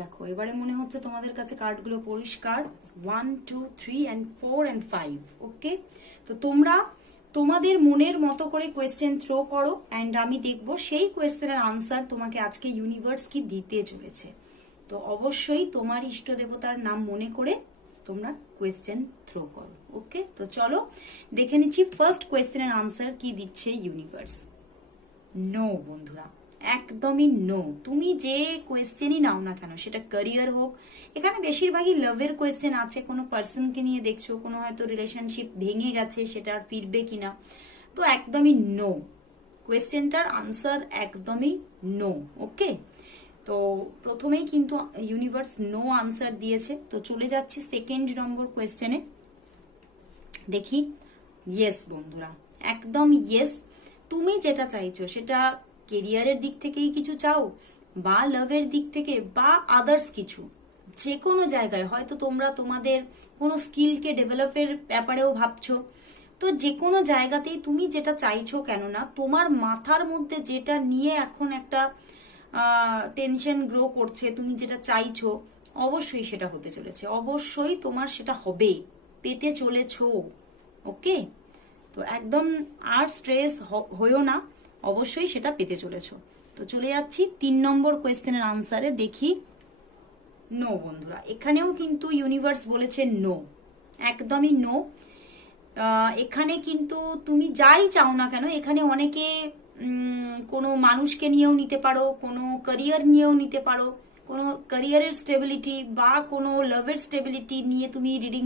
দেখো এবারে মনে হচ্ছে তোমাদের কাছে কার্ডগুলো পরিষ্কার। 1 2 3 and 4 and 5। ওকে, তো তোমরা তোমাদের মনের মতো করে কোয়েশ্চেন থ্রো করো অ্যান্ড আমি দেখবো সেই কোয়েশ্চেনের আনসার তোমাকে আজকে ইউনিভার্স কি দিতে চলেছে। তো অবশ্যই তোমার ইষ্ট দেবতার নাম মনে করে তোমরা কোয়েশ্চেন থ্রো করো। ওকে, তো চলো দেখে নিচ্ছি ফার্স্ট কোয়েশ্চেনের আনসার কি দিচ্ছে ইউনিভার্স। নো বন্ধুরা, একদমই নো। তুমি যে কোয়েশ্চেনই নাও না কেন, সেটা ক্যারিয়ার হোক, এখানে বেশিরভাগই লাভের কোয়েশ্চেন আছে, কোনো পার্সনকে নিয়ে দেখছো, কোনো হয়তো রিলেশনশিপ ভেঙে গেছে সেটা আর ফিরবে কিনা, তো একদমই নো। কোয়েশ্চেনটার আনসার একদমই নো। ওকে, তো প্রথমেই কিন্তু ইউনিভার্স নো আনসার দিয়েছে। তো চলে যাচ্ছি সেকেন্ড নম্বর কোয়েশ্চেনে। দেখি, ইয়েস বন্ধুরা, একদম ইয়েস। তুমি যেটা চাইছো সেটা কেরিয়ারের দিক থেকেই কিছু চাও, বা লাভের দিক থেকে, বা আদার্স কিছু, যে কোনো জায়গায় হয়তো তোমরা তোমাদের কোনো স্কিলকে ডেভেলপের ব্যাপারেও ভাবছো, তো যে কোনো জায়গাতেই তুমি যেটা চাইছো, কেননা তোমার মাথার মধ্যে যেটা নিয়ে এখন একটা টেনশন গ্রো করছে, তুমি যেটা চাইছো অবশ্যই সেটা হতে চলেছে, অবশ্যই তোমার সেটা হবে, পেতে চলেছো। ওকে, তো একদম আর স্ট্রেস হইও না, অবশ্যই সেটা পেতে চলেছো। তো চলে যাচ্ছি 3 নম্বর কোয়েশ্চেনের আনসারে। দেখি, নো বন্ধুরা, এখানেও কিন্তু ইউনিভার্স বলেছে নো, একদমই নো। এখানে কিন্তু তুমি যাই চাও না কেন, এখানে অনেকে কোনো মানুষকে নিয়েও নিতে পারো, কোনো ক্যারিয়ার নিয়েও নিতে পারো, কোনো ক্যারিয়ারের স্টেবিলিটি বা কোনো লাভের স্টেবিলিটি নিয়ে তুমি রিডিং